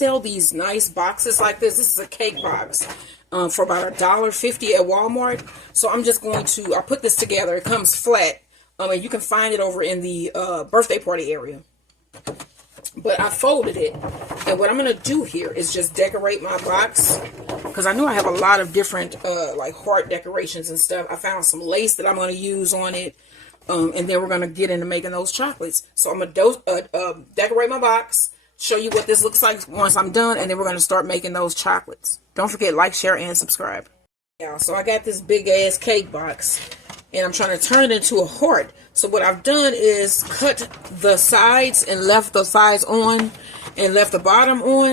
sell these nice boxes like this. This is a cake box for about $1.50 at Walmart. So I'm just going to, I put this together. It comes flat. And you can find it over in the birthday party area. But I folded it. And what I'm going to do here is just decorate my box. Because I know I have a lot of different like heart decorations and stuff. I found some lace that I'm going to use on it. And then we're going to get into making those chocolates. So I'm going to decorate my box. Show you what this looks like once I'm done. And then we're going to start making those chocolates. Don't forget, like, share, and subscribe. Yeah, so I got this big ass cake box. And I'm trying to turn it into a heart. So what I've done is cut the sides and left the sides on and left the bottom on.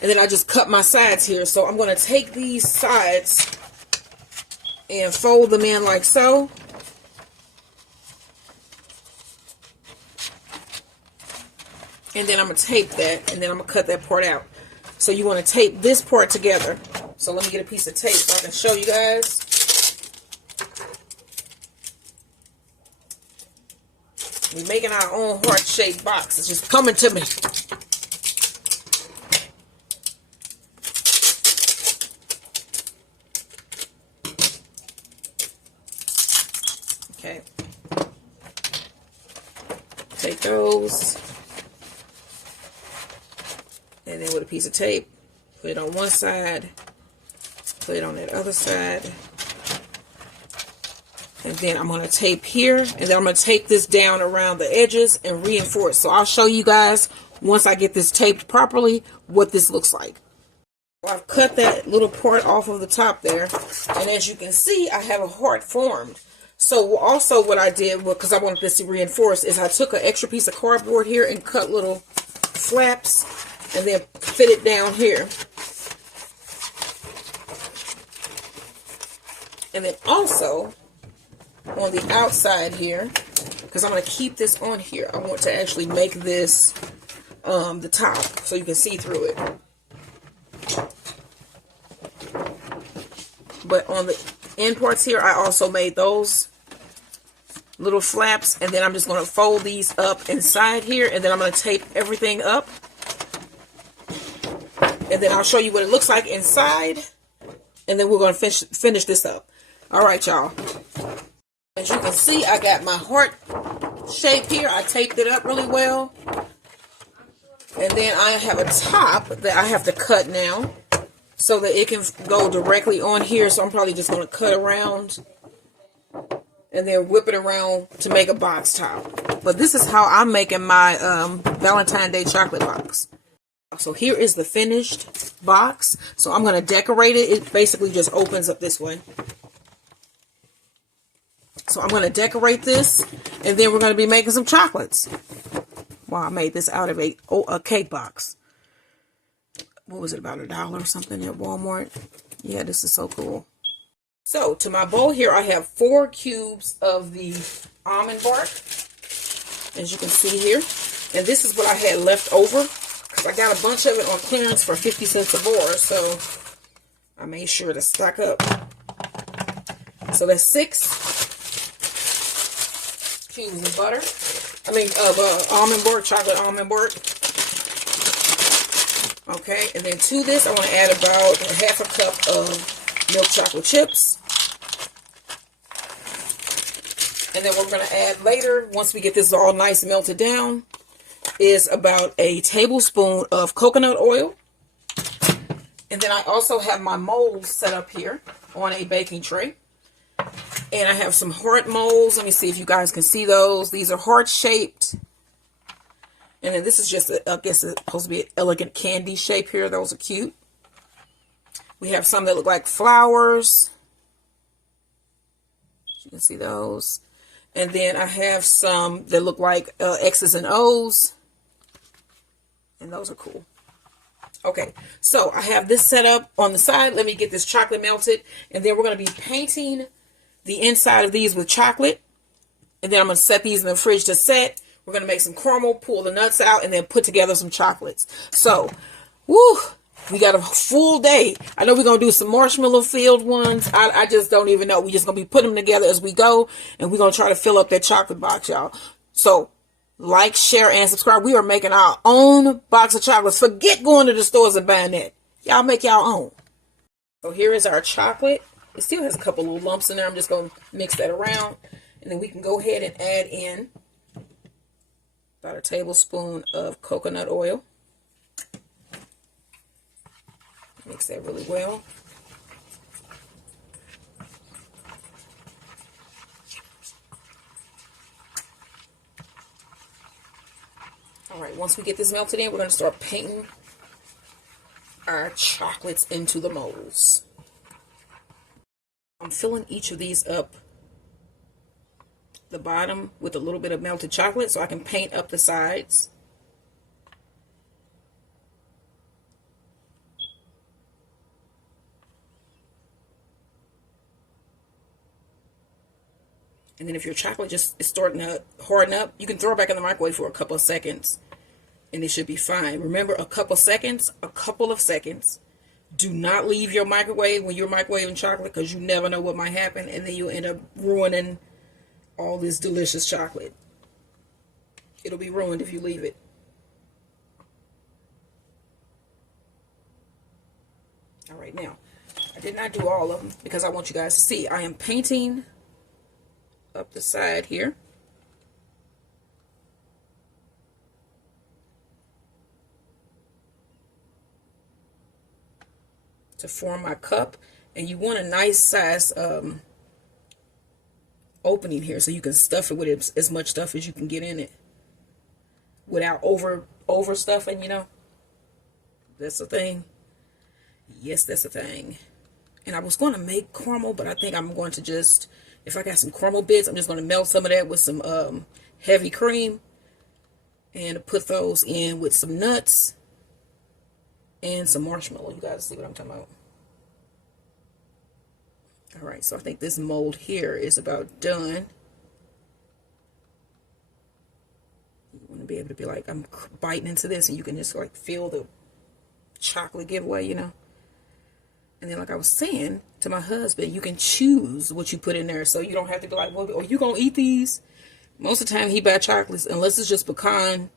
And then I just cut my sides here. So I'm going to take these sides and fold them in like so. And then I'm going to tape that. And then I'm going to cut that part out. So you want to tape this part together. So let me get a piece of tape so I can show you guys. We're making our own heart-shaped box. It's just coming to me. Okay. Take those. And then with a piece of tape, put it on one side. Put it on that other side. And then I'm going to tape here. And then I'm going to tape this down around the edges and reinforce. So I'll show you guys, once I get this taped properly, what this looks like. Well, I've cut that little part off of the top there. And as you can see, I have a heart formed. So also what I did, because I wanted this to reinforce, is I took an extra piece of cardboard here and cut little flaps. And then fit it down here. And then also on the outside here, because I'm going to keep this on here, I want to actually make this the top so you can see through it. But on the end parts here, I also made those little flaps, and then I'm just going to fold these up inside here, and then I'm going to tape everything up. And then I'll show you what it looks like inside. And then we're going to finish this up. All right, y'all. As you can see, I got my heart shape here. I taped it up really well. And then I have a top that I have to cut now so that it can go directly on here. So I'm probably just going to cut around and then whip it around to make a box top. But this is how I'm making my Valentine's Day chocolate box. So here is the finished box. So I'm going to decorate it. It basically just opens up this way. So I'm going to decorate this, and then we're going to be making some chocolates. Wow, I made this out of a cake box. What was it, about $1 or something at Walmart? Yeah, this is so cool. So to my bowl here, I have 4 cubes of the almond bark, as you can see here. And this is what I had left over. I got a bunch of it on clearance for 50 cents a bar, so I made sure to stock up. So that's 6 cubes of butter. Of almond bark, chocolate almond bark. Okay, and then to this, I want to add about ½ a cup of milk chocolate chips. And then we're going to add later, once we get this all nice melted down, is about a tablespoon of coconut oil. And then I also have my molds set up here on a baking tray. And I have some heart molds. Let me see if you guys can see those. These are heart shaped. And then this is just, I guess it's supposed to be an elegant candy shape here. Those are cute. We have some that look like flowers. You can see those. And then I have some that look like X's and O's. And those are cool. Okay, so I have this set up on the side. Let me get this chocolate melted. And then we're going to be painting the inside of these with chocolate. And then I'm going to set these in the fridge to set. We're going to make some caramel, pull the nuts out, and then put together some chocolates. So, woo, we got a full day. I know we're going to do some marshmallow filled ones. I just don't even know. We're just going to be putting them together as we go. And we're going to try to fill up that chocolate box, y'all. So, like, share, and subscribe. We are making our own box of chocolates. Forget going to the stores and buying that. Y'all make y'all own. So here is our chocolate. It still has a couple little lumps in there. I'm just going to mix that around. And then we can go ahead and add in about a tablespoon of coconut oil. Mix that really well. All right, once we get this melted in, we're going to start painting our chocolates into the molds. I'm filling each of these up the bottom with a little bit of melted chocolate so I can paint up the sides. And then if your chocolate just is starting to harden up, you can throw it back in the microwave for a couple of seconds and it should be fine. Remember, a couple of seconds. Do not leave your microwave when you're microwaving chocolate, because you never know what might happen, and then you'll end up ruining all this delicious chocolate. It'll be ruined if you leave it. All right, now, I did not do all of them because I want you guys to see. I am painting up the side here. To form my cup, and you want a nice size opening here so you can stuff it with as much stuff as you can get in it without overstuffing, you know. That's a thing. Yes, that's a thing. And I was going to make caramel, but I think I'm going to just, if I got some caramel bits, I'm just going to melt some of that with some heavy cream and put those in with some nuts and some marshmallow. You guys see what I'm talking about. All right, so I think this mold here is about done. You want to be able to be like, I'm biting into this, and you can just like feel the chocolate giveaway, you know. And then, like I was saying to my husband, you can choose what you put in there, so you don't have to be like, well, are you gonna eat these? Most of the time he buy chocolates, unless it's just pecan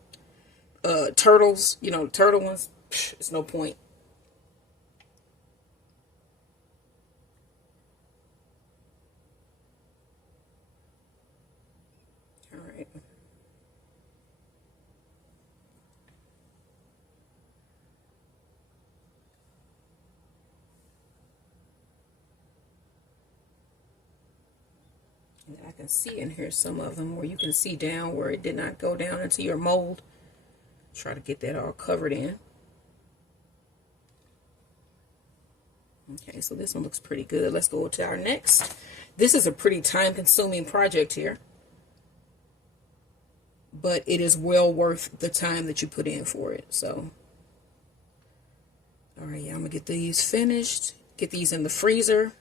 turtles, you know, turtle ones. It's no point. All right. And I can see in here some of them where you can see down where it did not go down into your mold. Try to get that all covered in. Okay, so this one looks pretty good. Let's go to our next. This is a pretty time-consuming project here, but it is well worth the time that you put in for it. So, all right, yeah, I'm gonna get these finished, get these in the freezer,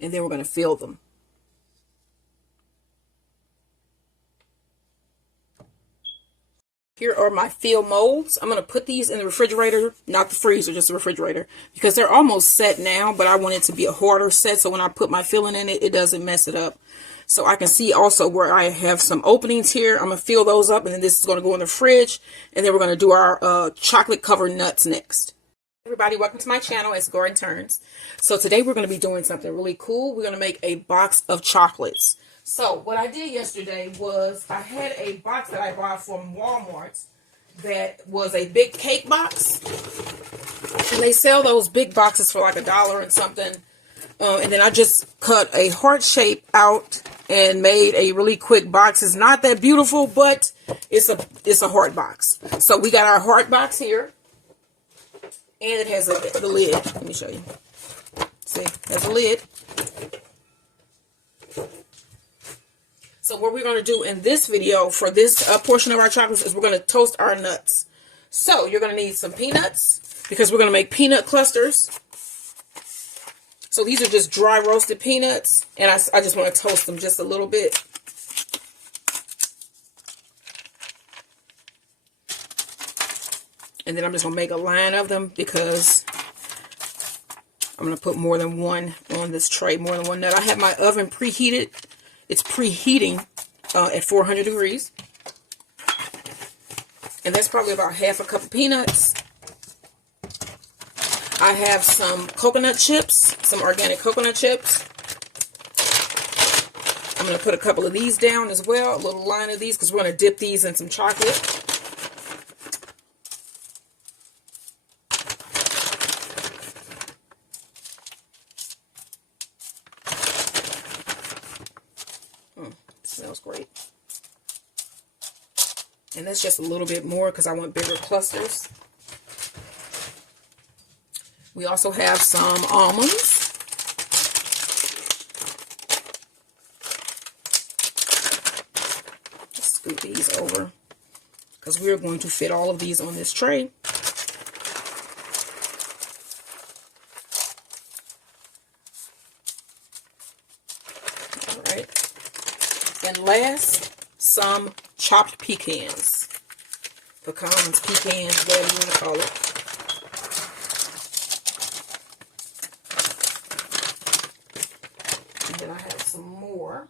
and then we're gonna fill them. Here are my fill molds. I'm going to put these in the refrigerator, not the freezer, just the refrigerator, because they're almost set now, but I want it to be a harder set, so when I put my filling in it, it doesn't mess it up. So I can see also where I have some openings here. I'm going to fill those up, and then this is going to go in the fridge, and then we're going to do our chocolate covered nuts next. Everybody, welcome to my channel. It's Garden Turns. So today we're going to be doing something really cool. We're going to make a box of chocolates. So what I did yesterday was I had a box that I bought from Walmart that was a big cake box. And they sell those big boxes for like $1 and something. And then I just cut a heart shape out and made a really quick box. It's not that beautiful, but it's a heart box. So we got our heart box here. And it has the lid. Let me show you. See, it has a lid. So what we're going to do in this video for this portion of our chocolates is we're going to toast our nuts. So you're going to need some peanuts because we're going to make peanut clusters. So these are just dry roasted peanuts, and I just want to toast them just a little bit. And then I'm just going to make a line of them because I'm going to put more than one on this tray, more than one nut. I have my oven preheated. It's preheating at 400 degrees. And that's probably about half a cup of peanuts. I have some coconut chips, some organic coconut chips. I'm going to put a couple of these down as well, a little line of these, because we're going to dip these in some chocolate. Smells great. And that's just a little bit more because I want bigger clusters. We also have some almonds. Scoot these over because we're going to fit all of these on this tray. All right. And last, some chopped pecans. Pecans, pecans, whatever you want to call it. And then I have some more.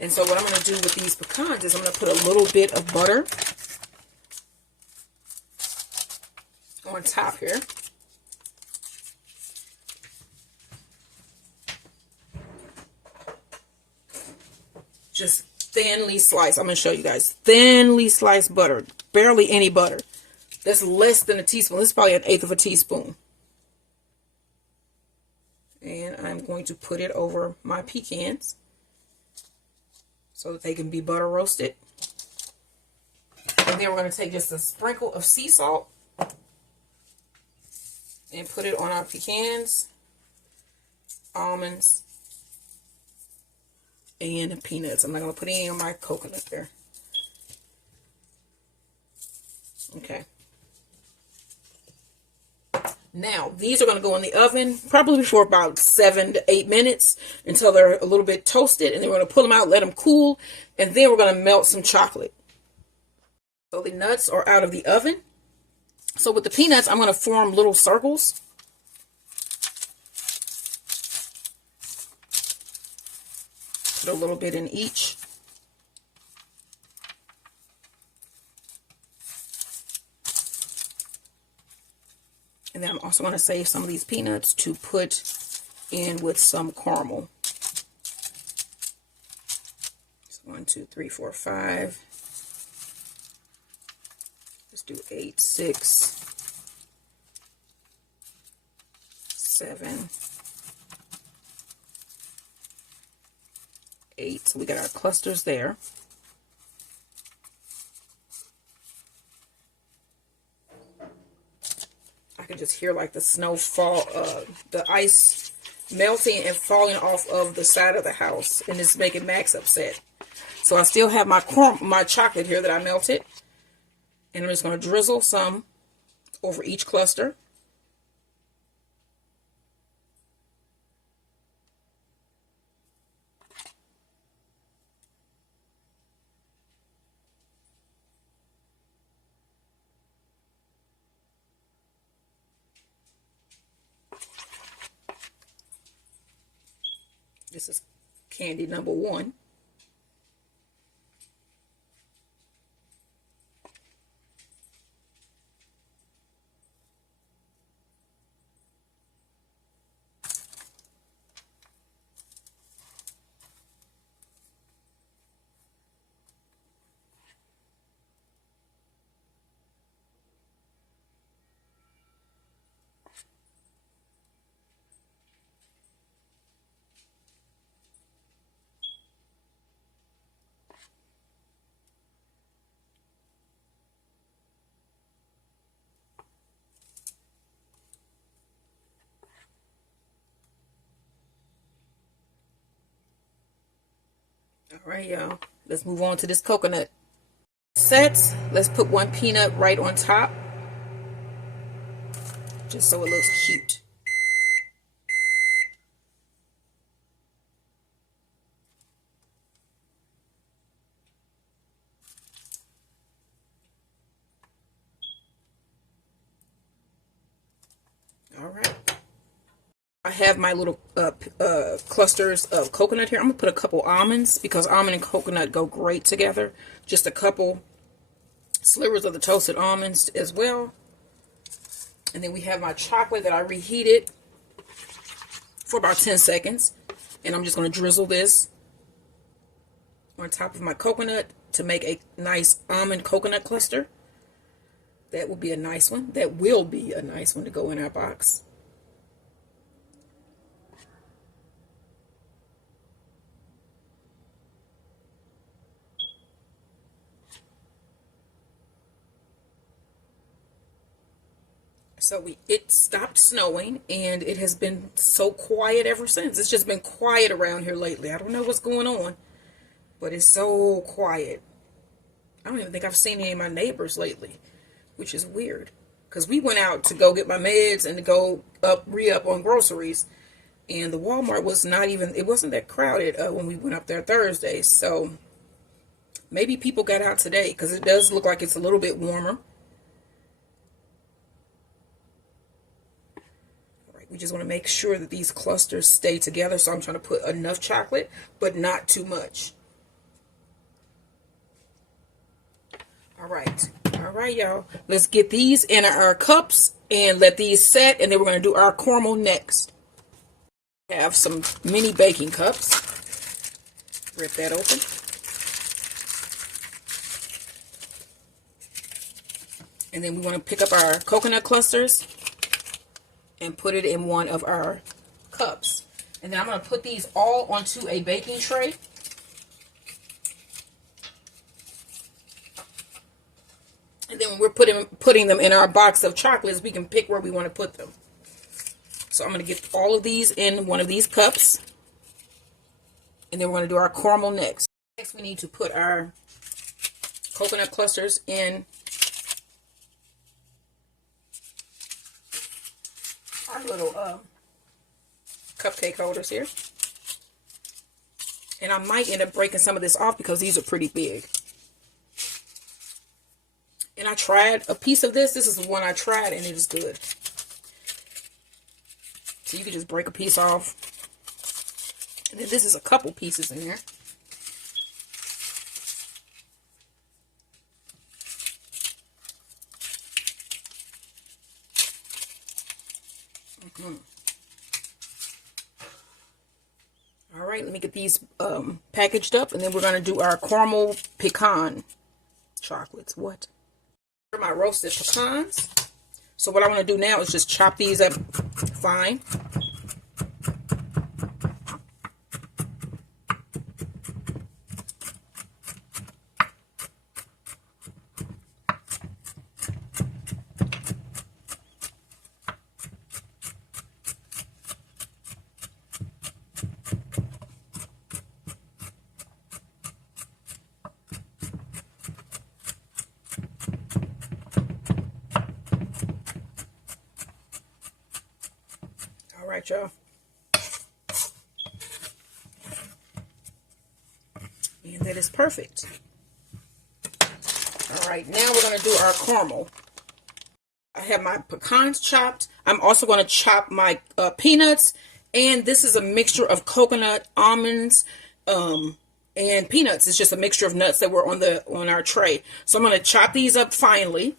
And so what I'm going to do with these pecans is I'm going to put a little bit of butter on top here. Just thinly sliced. I'm going to show you guys. Thinly sliced butter. Barely any butter. That's less than a teaspoon. This is probably 1/8 of a teaspoon. And I'm going to put it over my pecans so that they can be butter roasted. And then we're going to take just a sprinkle of sea salt and put it on our pecans, almonds, and peanuts. I'm not going to put any on my coconut there. Okay. Now, these are going to go in the oven probably for about 7 to 8 minutes until they're a little bit toasted. And then we're going to pull them out, let them cool, and then we're going to melt some chocolate. So the nuts are out of the oven. So with the peanuts, I'm going to form little circles. Put a little bit in each. And then I'm also going to save some of these peanuts to put in with some caramel. So 1, 2, 3, 4, 5. Let's do 8, 6, 7, 8. So we got our clusters there. I can just hear like the snow fall, the ice melting and falling off of the side of the house, and it's making Max upset. So I still have my chocolate here that I melted, and I'm just going to drizzle some over each cluster. This is candy number 1. All right, y'all. Let's move on to this coconut. Sets. Let's put 1 peanut right on top, just so it looks cute. All right. I have my little clusters of coconut here. I'm going to put a couple almonds because almond and coconut go great together. Just a couple slivers of the toasted almonds as well. And then we have my chocolate that I reheated for about 10 seconds. And I'm just going to drizzle this on top of my coconut to make a nice almond coconut cluster. That will be a nice one. That will be a nice one to go in our box. So it stopped snowing, and it has been so quiet ever since. It's just been quiet around here lately. I don't know what's going on, but it's so quiet. I don't even think I've seen any of my neighbors lately, which is weird. Because we went out to go get my meds and to go re-up on groceries. And the Walmart was not even, it wasn't that crowded when we went up there Thursday. So maybe people got out today because it does look like it's a little bit warmer. We just want to make sure that these clusters stay together. So I'm trying to put enough chocolate, but not too much. All right, y'all. Let's get these in our cups and let these set. And then we're going to do our caramel next. I have some mini baking cups. Rip that open. And then we want to pick up our coconut clusters and put it in one of our cups. And then I'm going to put these all onto a baking tray. And then when we're putting them in our box of chocolates, we can pick where we want to put them. So I'm going to get all of these in one of these cups. And then we're going to do our caramel next. Next, we need to put our coconut clusters in our little cupcake holders here. And I might end up breaking some of this off because these are pretty big. And I tried a piece of this. This is the one I tried, and it is good. So you can just break a piece off. And then this is a couple pieces in here. All right, let me get these packaged up, and then we're going to do our caramel pecan chocolates. What? My roasted pecans. So what I want to do now is just chop these up fine. All right, y'all. And that is perfect. All right, now we're going to do our caramel. I have my pecans chopped. I'm also going to chop my peanuts. And this is a mixture of coconut, almonds, and peanuts. It's just a mixture of nuts that were on our tray. So I'm going to chop these up finely.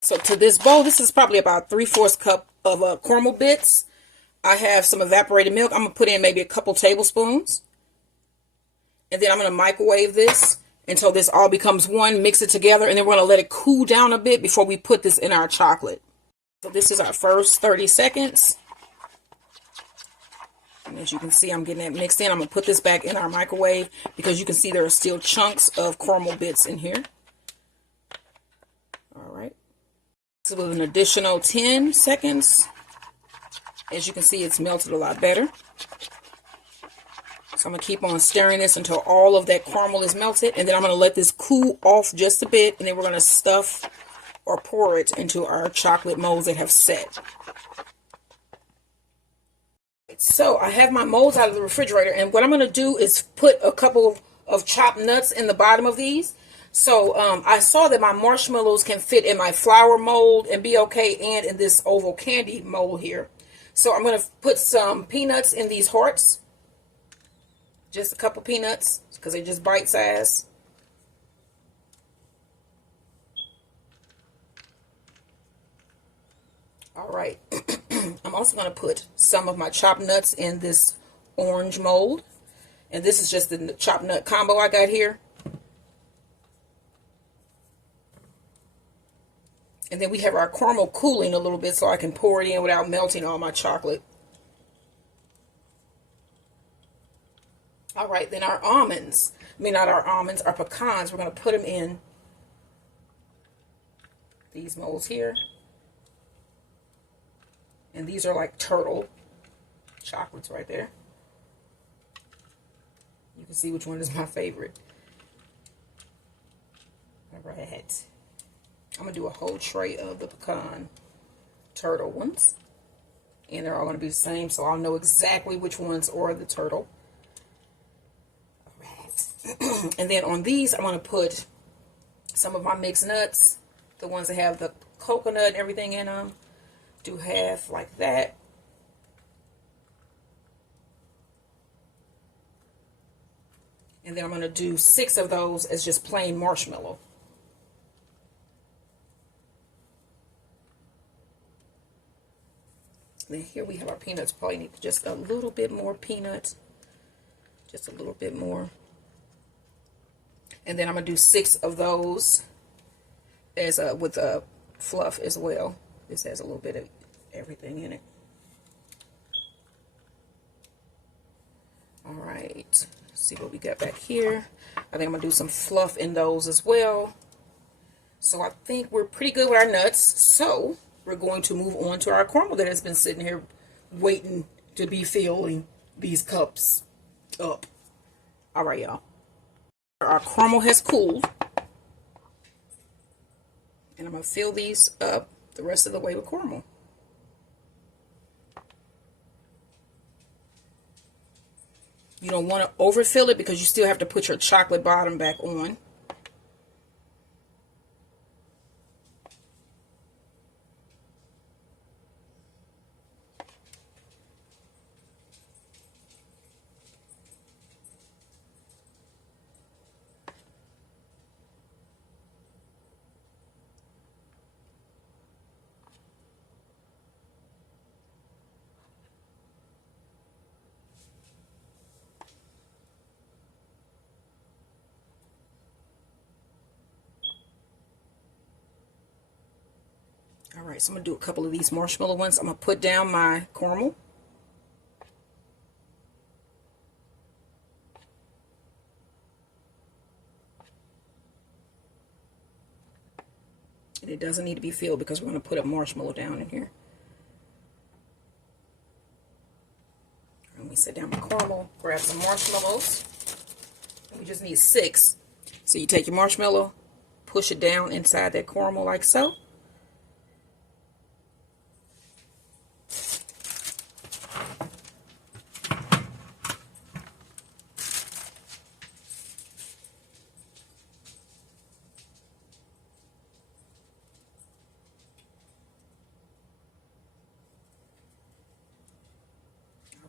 So to this bowl, this is probably about 3/4 cup of caramel bits. I have some evaporated milk. I'm going to put in maybe a couple tablespoons. And then I'm going to microwave this. until this all becomes one. Mix it together, and then we're going to let it cool down a bit before we put this in our chocolate. So this is our first 30 seconds. And as you can see, I'm getting that mixed in. I'm going to put this back in our microwave because you can see there are still chunks of caramel bits in here. All right. So with an additional 10 seconds, as you can see, it's melted a lot better. So I'm going to keep on stirring this until all of that caramel is melted. And then I'm going to let this cool off just a bit. And then we're going to stuff or pour it into our chocolate molds that have set. So I have my molds out of the refrigerator, and what I'm going to do is put a couple of chopped nuts in the bottom of these. So I saw that my marshmallows can fit in my flour mold and be okay, and in this oval candy mold here. So I'm going to put some peanuts in these hearts. Just a couple peanuts because they're just bite size. All right. I'm also going to put some of my chopped nuts in this orange mold. And this is just the chopped nut combo I got here. And then we have our caramel cooling a little bit so I can pour it in without melting all my chocolate. All right, then our almonds. I mean, not our almonds, our pecans. We're going to put them in these molds here. And these are like turtle chocolates right there. You can see which one is my favorite. All right. I'm going to do a whole tray of the pecan turtle ones. And they're all going to be the same, so I'll know exactly which ones are the turtle. All right. And then on these, I'm going to put some of my mixed nuts, the ones that have the coconut and everything in them. Do half like that. And then I'm going to do 6 of those as just plain marshmallow. Then here we have our peanuts. Probably need just a little bit more peanuts. Just a little bit more. And then I'm going to do 6 of those as with fluff as well. This has a little bit of everything in it. All right, let's see what we got back here. I think I'm gonna do some fluff in those as well. So I think we're pretty good with our nuts. So we're going to move on to our caramel that has been sitting here waiting to be filling these cups up. All right, y'all. Our caramel has cooled. And I'm gonna fill these up the rest of the way with caramel. You don't want to overfill it because you still have to put your chocolate bottom back on. All right, so I'm going to do a couple of these marshmallow ones. I'm going to put down my caramel. And it doesn't need to be filled because we're going to put a marshmallow down in here. And we set down my caramel, grab some marshmallows. And we just need 6. So you take your marshmallow, push it down inside that caramel like so.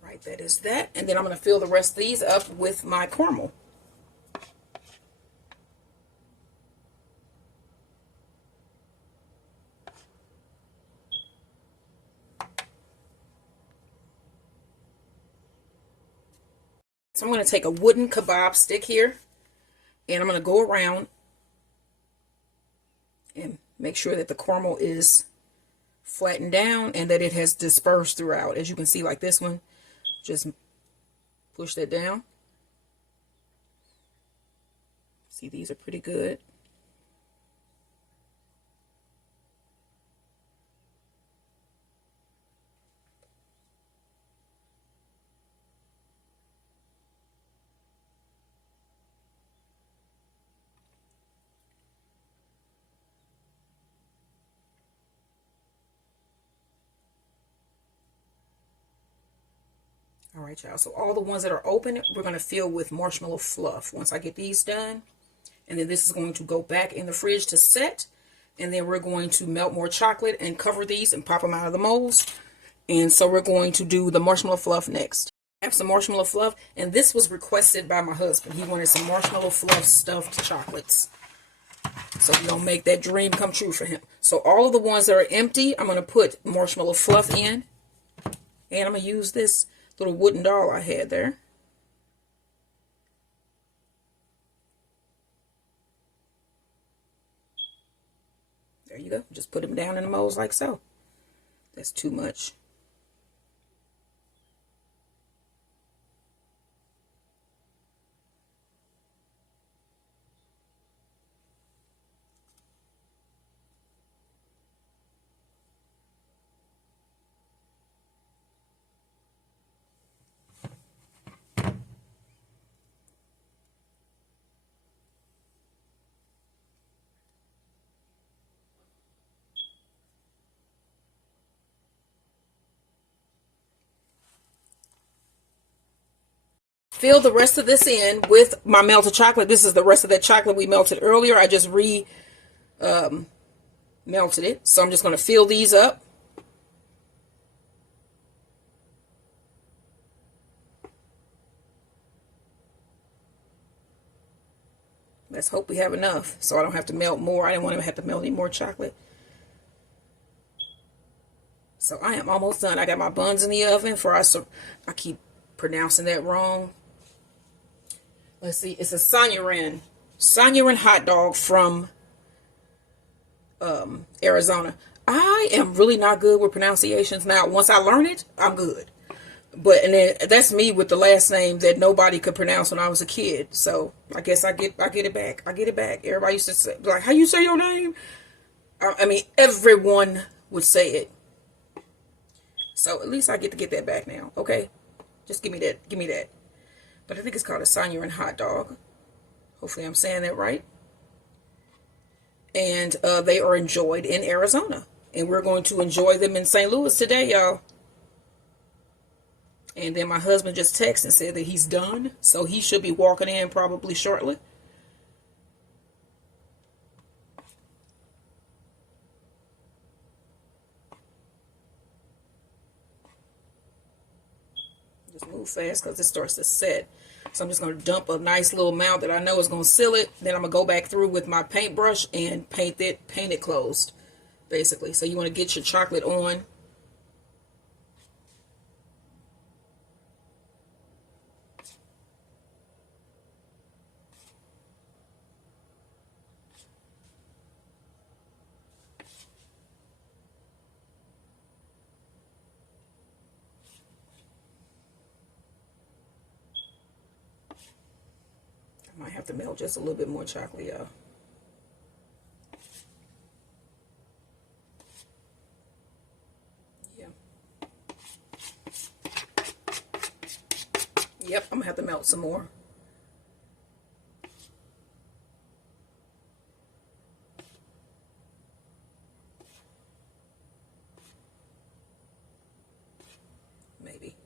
Right, that is that. And then I'm going to fill the rest of these up with my caramel. So I'm going to take a wooden kebab stick here, And I'm going to go around and make sure that the caramel is flattened down and that it has dispersed throughout. As you can see, like this one, just push that down. See, these are pretty good. All right, y'all. So all the ones that are open, we're going to fill with marshmallow fluff once I get these done. And then this is going to go back in the fridge to set. And then we're going to melt more chocolate and cover these and pop them out of the molds. And so we're going to do the marshmallow fluff next. I have some marshmallow fluff, and this was requested by my husband. He wanted some marshmallow fluff stuffed chocolates. So we're going to make that dream come true for him. So all of the ones that are empty, I'm going to put marshmallow fluff in. And I'm going to use this little wooden doll I had there. There you go. Just put them down in the molds like so. That's too much. Fill the rest of this in with my melted chocolate. This is the rest of that chocolate we melted earlier. I just melted it. So I'm just going to fill these up. Let's hope we have enough so I don't have to melt more. I didn't want to have to melt any more chocolate. So I am almost done. I got my buns in the oven for us. I keep pronouncing that wrong. Let's see. It's a Sonyarin hot dog from Arizona. I am really not good with pronunciations. Now, once I learn it, I'm good. But and then that's me with the last name that nobody could pronounce when I was a kid. So I guess I get it back. I get it back. Everybody used to say, like, how you say your name? I mean, everyone would say it. So at least I get to get that back now. Okay, just give me that. Give me that. But I think it's called a Sonyarin hot dog. Hopefully I'm saying that right. And they are enjoyed in Arizona. And we're going to enjoy them in St. Louis today, y'all. And then my husband just texted and said that he's done. So he should be walking in probably shortly. Just move fast because it starts to set. So I'm just going to dump a nice little amount that I know is going to seal it. Then I'm going to go back through with my paintbrush and paint it closed, basically. So you want to get your chocolate on. Might have to melt just a little bit more chocolate, y'all. Yeah. Yep, I'm gonna have to melt some more. Maybe.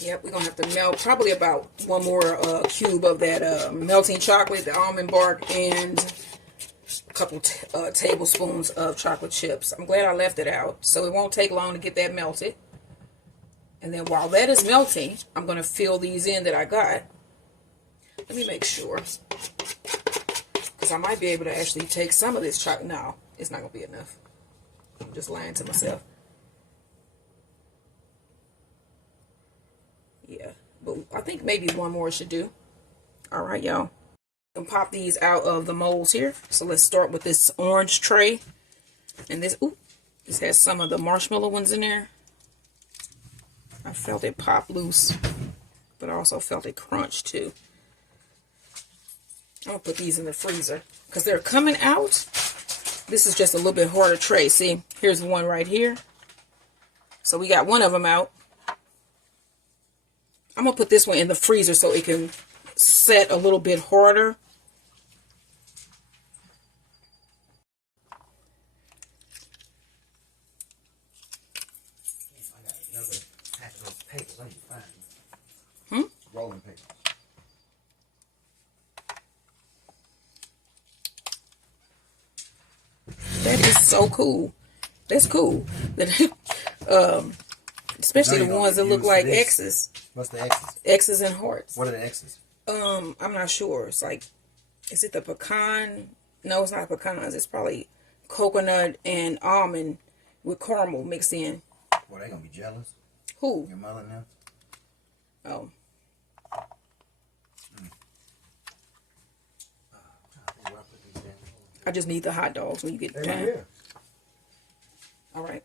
Yep, we're going to have to melt probably about one more cube of that melting chocolate, the almond bark, and a couple tablespoons of chocolate chips. I'm glad I left it out, so it won't take long to get that melted. And then while that is melting, I'm going to fill these in that I got. Let me make sure. Because I might be able to actually take some of this chocolate. No, it's not going to be enough. I'm just lying to myself. Yeah, but I think maybe one more should do. All right, y'all. You can pop these out of the molds here. So let's start with this orange tray. And this, ooh, this has some of the marshmallow ones in there. I felt it pop loose, but I also felt it crunch too. I'm going to put these in the freezer because they're coming out. This is just a little bit harder tray. See, here's one right here. So we got one of them out. I'm going to put this one in the freezer so it can set a little bit harder. I got another pack of those papers. I need to find them. Rolling papers. That is so cool. That's cool. Especially the ones that look like X's. What's the X's? X's and hearts. What are the X's? I'm not sure. It's like, is it the pecan? No, it's not pecans. It's probably coconut and almond with caramel mixed in. Well, they gonna be jealous. Who? Your mother now? Oh. I just need the hot dogs when you get done. Here. All right.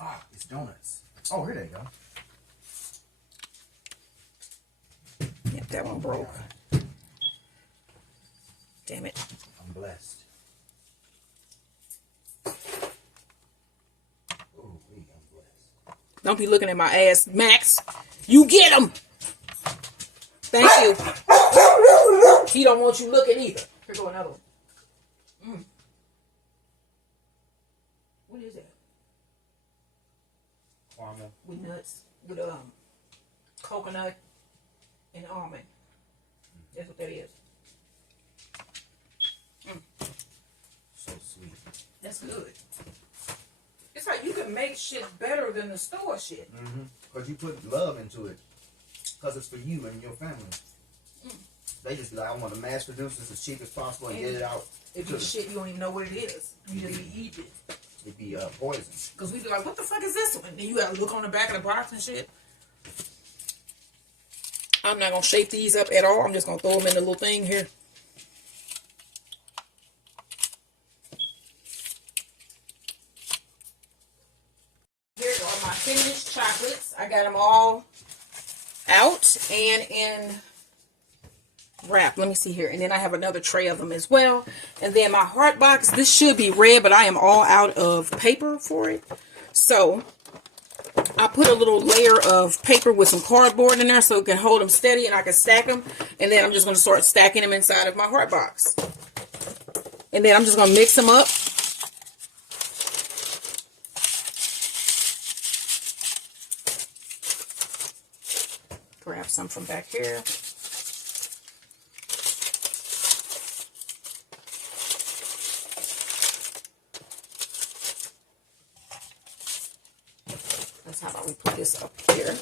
Ah, it's donuts. Oh, here they go. Yep, that one broke. Damn it. I'm blessed. Ooh, I'm blessed. Don't be looking at my ass, Max. You get him. Thank you. He don't want you looking either. Here go another one. What is that? Caramel. With nuts, with coconut and almond. That's what that is. So sweet. That's good. It's like you can make shit better than the store shit. Because you put love into it. Because it's for you and your family. They just be like, I want to mass produce this as cheap as possible and get it out. If you shit, you don't even know what it is. You just be eating it. It'd be poison. Because we be like, what the fuck is this one? And then you gotta look on the back of the box and shit. I'm not gonna shape these up at all. I'm just gonna throw them in the little thing here. Here are my finished chocolates. I got them all out and in wrap. Let me see here. And then I have another tray of them as well. And then my heart box, this should be red, but I am all out of paper for it. So I put a little layer of paper with some cardboard in there so it can hold them steady and I can stack them. And then I'm just going to start stacking them inside of my heart box. And then I'm just going to mix them up. Grab some from back here. How about we put this up here?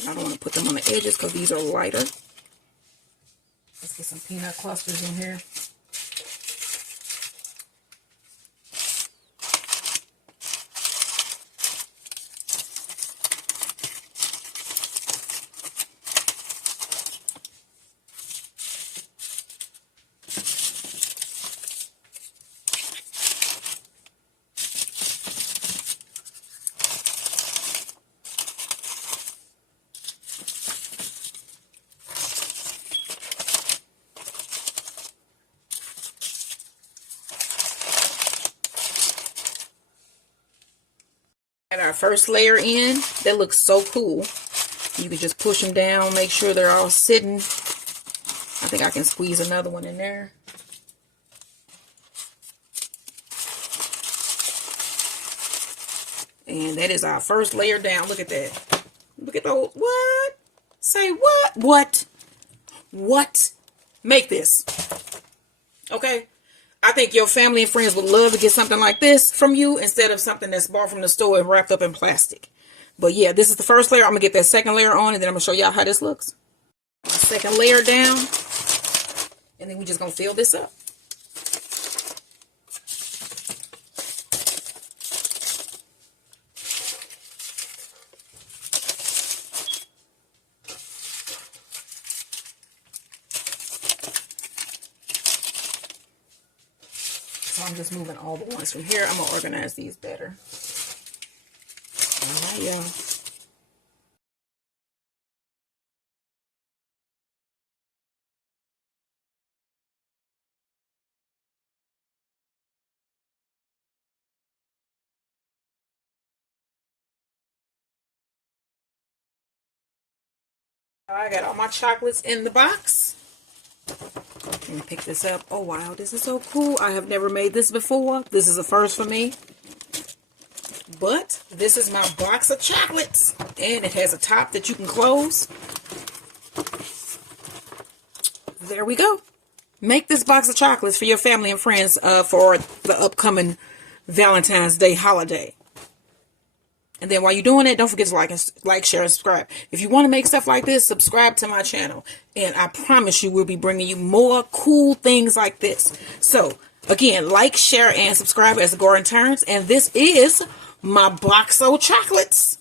I don't want to put them on the edges because these are lighter. Let's get some peanut clusters in here. Our first layer in. That looks so cool. You can just push them down, make sure they're all sitting. I think I can squeeze another one in there. And that is our first layer down. Look at that. Look at those. What? Say what? What? What? Make this. Okay? I think your family and friends would love to get something like this from you instead of something that's bought from the store and wrapped up in plastic. But yeah, this is the first layer. I'm gonna get that second layer on, and then I'm gonna show y'all how this looks. Second layer down, and then we're just gonna fill this up. So I'm just moving all the ones from here. I'm gonna organize these better. All right, y'all. I got all my chocolates in the box. Let me pick this up. Oh wow, this is so cool. I have never made this before. This is a first for me. But this is my box of chocolates. And it has a top that you can close. There we go. Make this box of chocolates for your family and friends for the upcoming Valentine's Day holiday. And then while you're doing it, don't forget to like, share, and subscribe. If you want to make stuff like this, subscribe to my channel. And I promise you we'll be bringing you more cool things like this. So, again, like, share, and subscribe as the Goran Turns. And this is my box of chocolates.